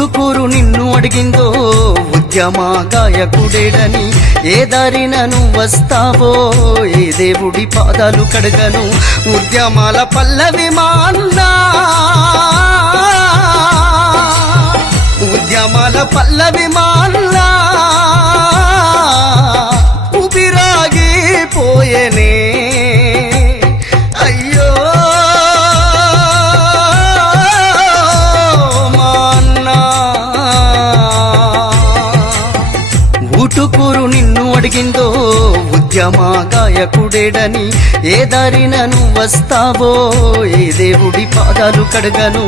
అడిగిందో ఉద్యమ గాయకుడేడని ఏ దారిన నువ్వు వస్తావో ఏ దేవుడి పాదాలు కడగను ఉద్యమాల పల్లవి మాన్నా. ఉద్యమాల పల్లవి మాన్నా. ఊటుకూరు నిన్ను అడిగిందో ఉద్యమ గాయకుడేడని ఏ దారిన నువ్వు వస్తావో ఏ దేవుడి పాదాలు కడగను.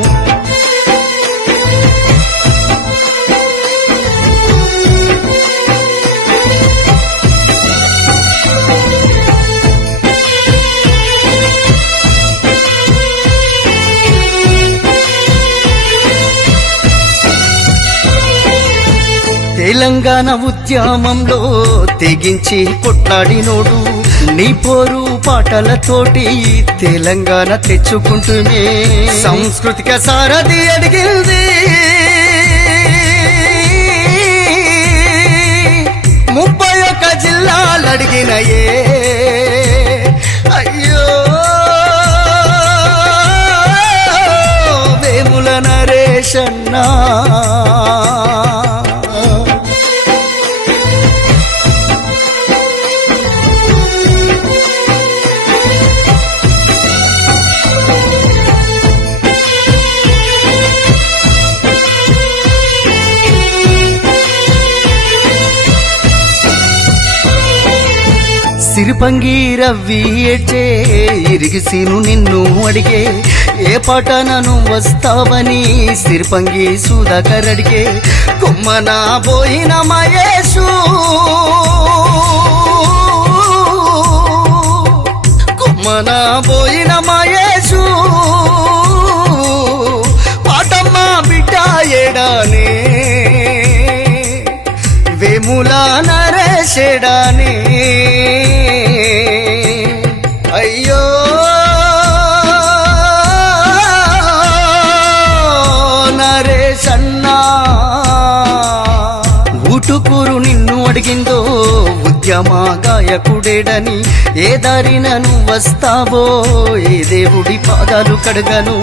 తెలంగాణ ఉద్యమంలో తెగించి కొట్లాడినోడు. నీ పోరు పాటలతోటి తెలంగాణ తెచ్చుకుంటునే సాంస్కృతిక సారథి అడిగింది. ముప్పై ఒక్క జిల్లాలు అడిగినయే. అయ్యో! వేముల నరేషన్నా సిరిపంగి రవ్వి ఏడ్చే ఇరిగిసీను నిన్ను అడిగే ఏ పాట నన్ను వస్తావని సిరిపంగి సుధాకర్ అడిగే కుమ్మన పోయిన మహేషు కుమ్మన పోయిన మహేషు పాటమ్మ బిడ్డ ఏడానే వేముల నరేషడానే ఊటుకూరు నిన్ను అడిగిందో ఉద్యమా గాయకుడేడని ఏ దారిన నువ్వు వస్తావో? ఏ దేవుడి పాదాలు కడగను?